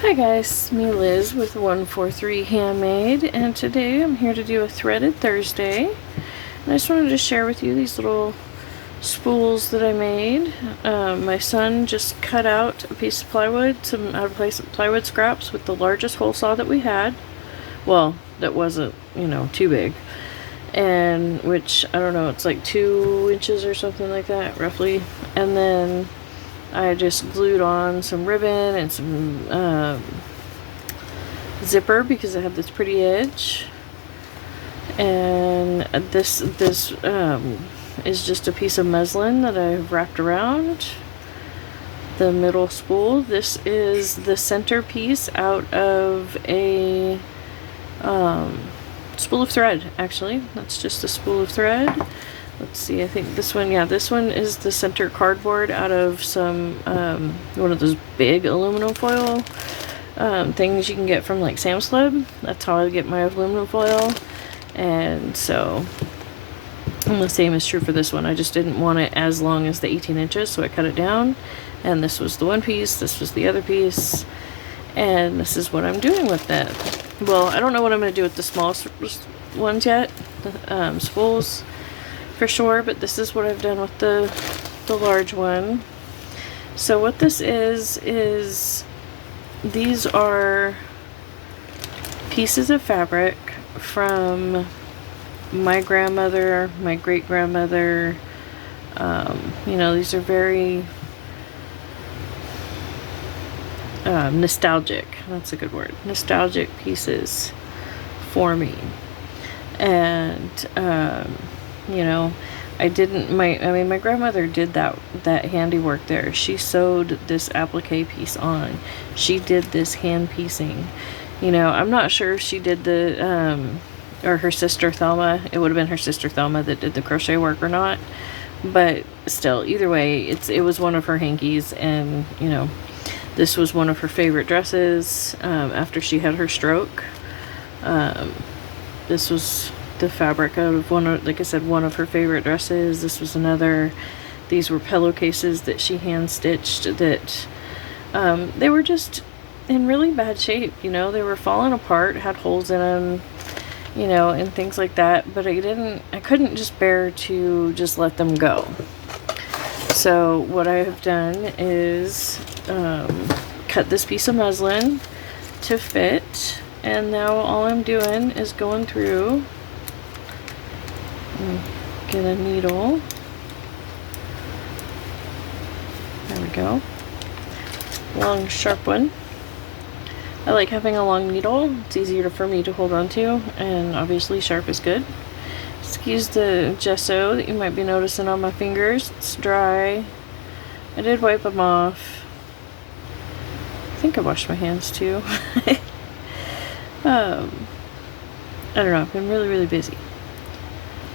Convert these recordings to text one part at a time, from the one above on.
Hi guys, it's me Liz with 143 Handmade, and today I'm here to do a threaded Thursday. And I just wanted to share with you these little spools that I made. My son just cut out a piece of plywood, some out of place plywood scraps with the largest hole saw that we had. Well, that wasn't, too big. And which, I don't know, it's like 2 inches or something like that, roughly. And then I just glued on some ribbon and some zipper because it had this pretty edge. And this is just a piece of muslin that I've wrapped around the middle spool. This is the centerpiece out of a spool of thread, actually. That's just a spool of thread. Let's see, I think this one, this one is the center cardboard out of some, one of those big aluminum foil things you can get from like Sam's Club. That's how I get my aluminum foil. And so, and the same is true for this one. I just didn't want it as long as the 18 inches, so I cut it down. And this was the one piece, this was the other piece. And this is what I'm doing with that. Well, I don't know what I'm going to do with the smallest ones yet, the spools. For sure, but this is what I've done with the large one. So what this is these are pieces of fabric from my grandmother, my great-grandmother. These are very nostalgic. That's a good word. Nostalgic pieces for me. And my grandmother did that handiwork there. She sewed this applique piece on. She did this hand piecing. I'm not sure if she did or her sister Thelma. It would have been her sister Thelma that did the crochet work or not. But still, either way, it was one of her hankies, and this was one of her favorite dresses after she had her stroke. This was the fabric out of one of her favorite dresses. This was another. These were pillowcases that she hand stitched that they were just in really bad shape. They were falling apart, had holes in them, and things like that, but I couldn't just bear to just let them go. So what I have done is cut this piece of muslin to fit, and now all I'm doing is going through, get a needle. There we go. Long, sharp one. I like having a long needle. It's easier for me to hold on to, and obviously sharp is good. Excuse the gesso that you might be noticing on my fingers. It's dry. I did wipe them off. I think I washed my hands too. I don't know. I've been really, really busy.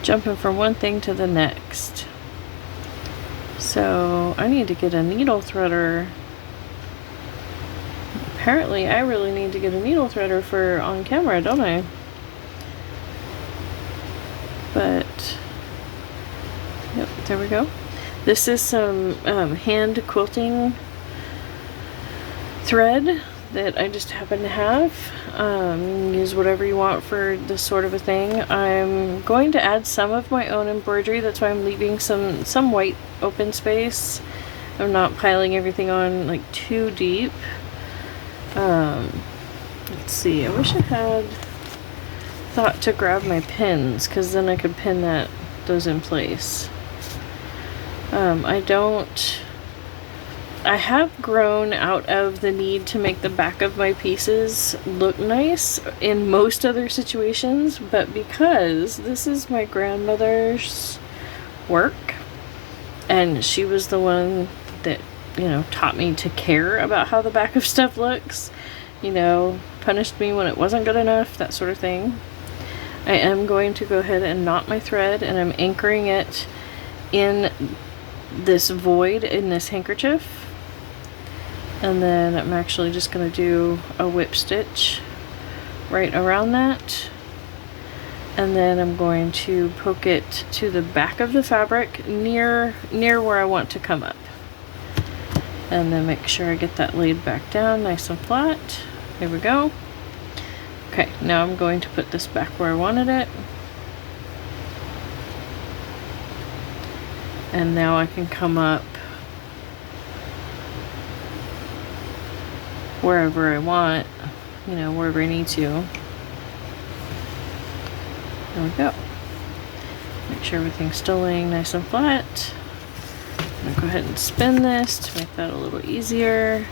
Jumping from one thing to the next. So I need to get a needle threader. Apparently I really need to get a needle threader for on camera, don't I? But yep, there we go. This is some hand quilting thread that I just happen to have. You can use whatever you want for this sort of a thing. I'm going to add some of my own embroidery. That's why I'm leaving some white open space. I'm not piling everything on like too deep. Let's see. I wish I had thought to grab my pins, because then I could pin those in place. I have grown out of the need to make the back of my pieces look nice in most other situations, but because this is my grandmother's work, and she was the one that, taught me to care about how the back of stuff looks, punished me when it wasn't good enough, that sort of thing. I am going to go ahead and knot my thread, and I'm anchoring it in this void in this handkerchief. And then I'm actually just going to do a whip stitch right around that. And then I'm going to poke it to the back of the fabric near where I want to come up. and then make sure I get that laid back down nice and flat. Here we go. Okay, now I'm going to put this back where I wanted it. And now I can come up wherever I want, you know, wherever I need to. There we go. Make sure everything's still laying nice and flat. I'm gonna go ahead and spin this to make that a little easier.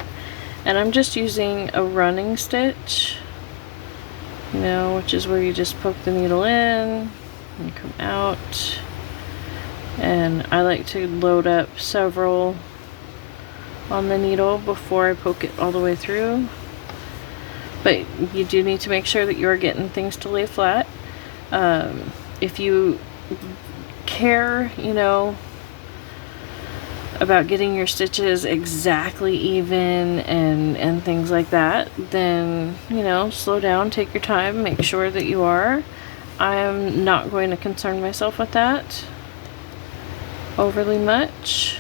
And I'm just using a running stitch, you know, which is where you just poke the needle in and come out. And I like to load up several on the needle before I poke it all the way through. But you do need to make sure that you're getting things to lay flat. If you care, you know, about getting your stitches exactly even and things like that, then, you know, slow down, take your time, make sure that you are. I'm not going to concern myself with that overly much.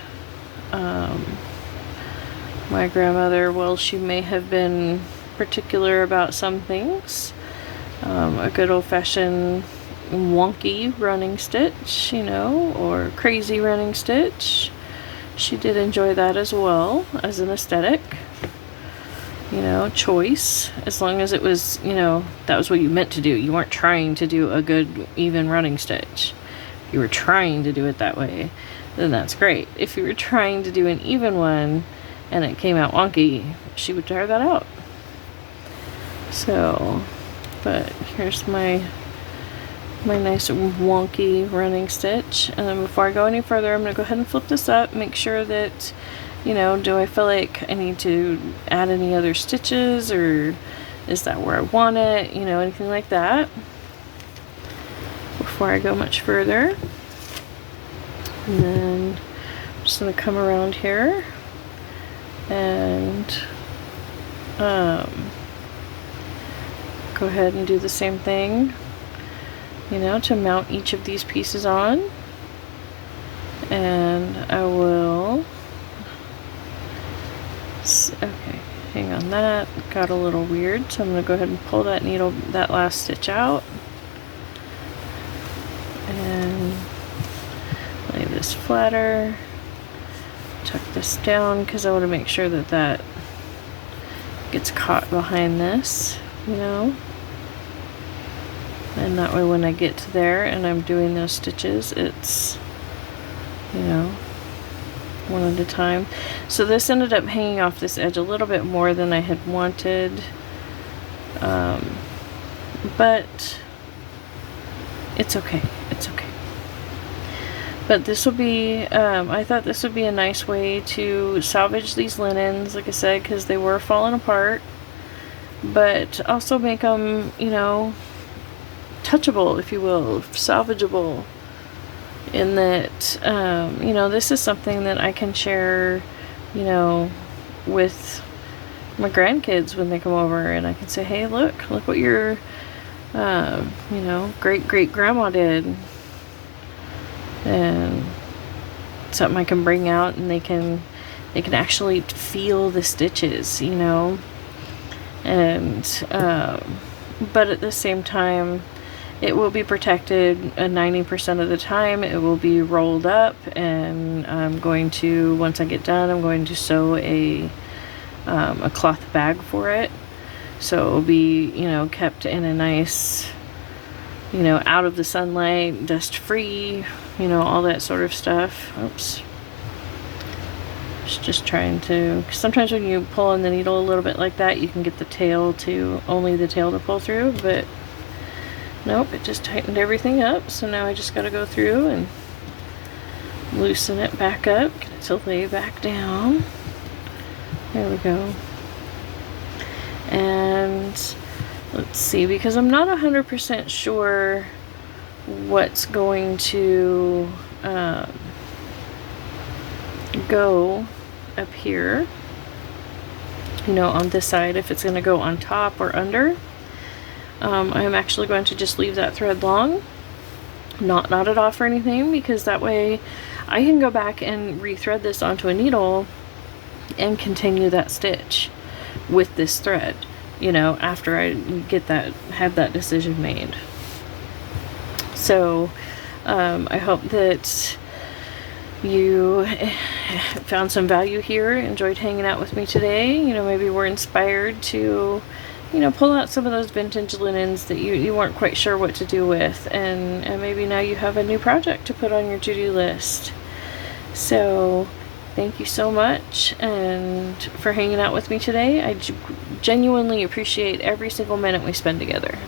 My grandmother, well, she may have been particular about some things. A good old-fashioned wonky running stitch, you know, or crazy running stitch. She did enjoy that as well as an aesthetic, you know, choice, as long as it was, you know, that was what you meant to do. You weren't trying to do a good even running stitch. If you were trying to do it that way, then that's great. If you were trying to do an even one and it came out wonky, she would tear that out. So, but here's my nice wonky running stitch. And then before I go any further, I'm going to go ahead and flip this up, make sure that, you know, do I feel like I need to add any other stitches, or is that where I want it, you know, anything like that, before I go much further. And then I'm just going to come around here and go ahead and do the same thing, you know, to mount each of these pieces on. And I will, okay, hang on, that got a little weird, so I'm going to go ahead and pull that needle, that last stitch out, and lay this flatter, tuck this down because I want to make sure that that gets caught behind this, you know. And that way when I get to there and I'm doing those stitches, it's, you know, one at a time. So this ended up hanging off this edge a little bit more than I had wanted, but it's okay, it's okay. But this will be, I thought this would be a nice way to salvage these linens, like I said, because they were falling apart, but also make them, you know, touchable, if you will, salvageable, in that, you know, this is something that I can share, you know, with my grandkids when they come over, and I can say, hey, look what your, you know, great-great-grandma did. And something I can bring out, and they can actually feel the stitches, you know. And but at the same time, it will be protected 90% of the time. It will be rolled up, and I'm going to, once I get done, I'm going to sew a cloth bag for it, so it will be, you know, kept in a nice, you know, out of the sunlight, dust free, you know, all that sort of stuff. Oops. Just trying to, cause sometimes when you pull on the needle a little bit like that, you can get the tail to, only the tail to pull through, but nope, it just tightened everything up. So now I just got to go through and loosen it back up, get it to lay back down. There we go. And let's see, because I'm not 100% sure what's going to go up here, you know, on this side, if it's going to go on top or under. I'm actually going to just leave that thread long, not knot it off or anything, because that way I can go back and rethread this onto a needle and continue that stitch with this thread, you know, after I have that decision made. So I hope that you found some value here, enjoyed hanging out with me today. You know, maybe were inspired to, you know, pull out some of those vintage linens that you weren't quite sure what to do with, and maybe now you have a new project to put on your to-do list. So thank you so much and for hanging out with me today. I genuinely appreciate every single minute we spend together.